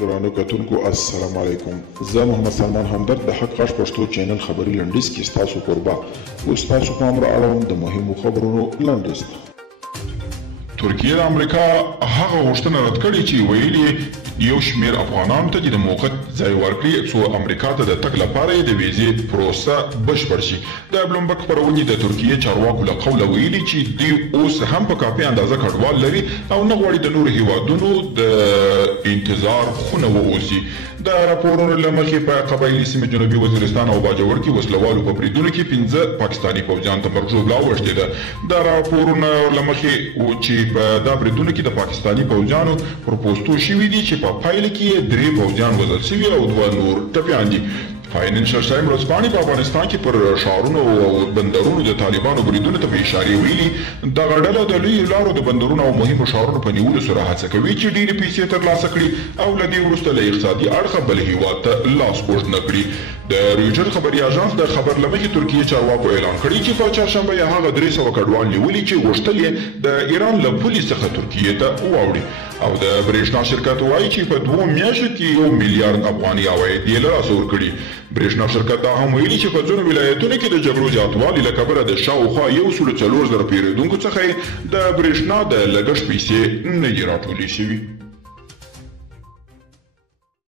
درانه کتونکو السلام علیکم. زه محمد سلمان همدرد د حق غږ پښتو چینل خبري لنډیز کې ستاسو کوربه او ستاسو پام را اړوم د مهمو خبرونو لنډیز ته. ترکیه د امریکا هغه غوښتنه رد کړې چې ویلي یو شمېر افغانانو ته چې د موقت ځای ورکړي څو امریکا ته د تګ لپاره یې د ویزې پروسه بشپړ شي. د بلومبرګ خپرونې د ترکیې چارواکو له قوله ویلي چې دوی اوس هم په کافي اندازه کډوال لري او نه غواړي د نورو هیوادونو د انتظار خونه واوسي. د راپورونو له مخې په قبایلي سیمې جنوبي وزیرستان او باجوړ کې وسلوالو په بریدونو کې 15 پاکستاني پوځیان ته مرګ ژوبلا واوښتېده. د راپورونو له مخې چې په دا بریدونو کې د پاکستاني پوځیانو پر پوستو شوي دي چې په پایله کې 3 پوځیان وژل شوي او 2 نور ټپیان دي. فاینانشل ټایم ورځپاڼې په افغانستان کې پر ښارونو او بندرونو د طالبانو بریدونو ته په اشارې ویلي دغه ډله د لویو لارو د بندرونو او مهمو ښارونو په نیولو سره هڅه کوي چې ډېرې پیسې ترلاسه کړي او له دې وروسته له اقتصادي اړخه بل هیواد ته لاس اوږد نه کړي. د رویټر خبري اژانس د خبر له مخې ترکیې چارواکو اعلان کړی چې په چهارشنبه یې هغه 300 کډوال نیولي چې غوښتل یې د ایران له پولې څخه ترکیې ته واوړي. او د برېښنا شرکت وایي چې په 2 میاشتو کې 1 میلیارډ افغاني عواید یې له لاسه ورکړي. برېښنا شرکت دا هم ویلي چې په ځینو ولایتونو کې د جګړو زیاتوالي له کبله د شاوخوا 104,000 پیرودونکو څخه د برېښنا د لګښت پیسې نه دي راټولې شوي.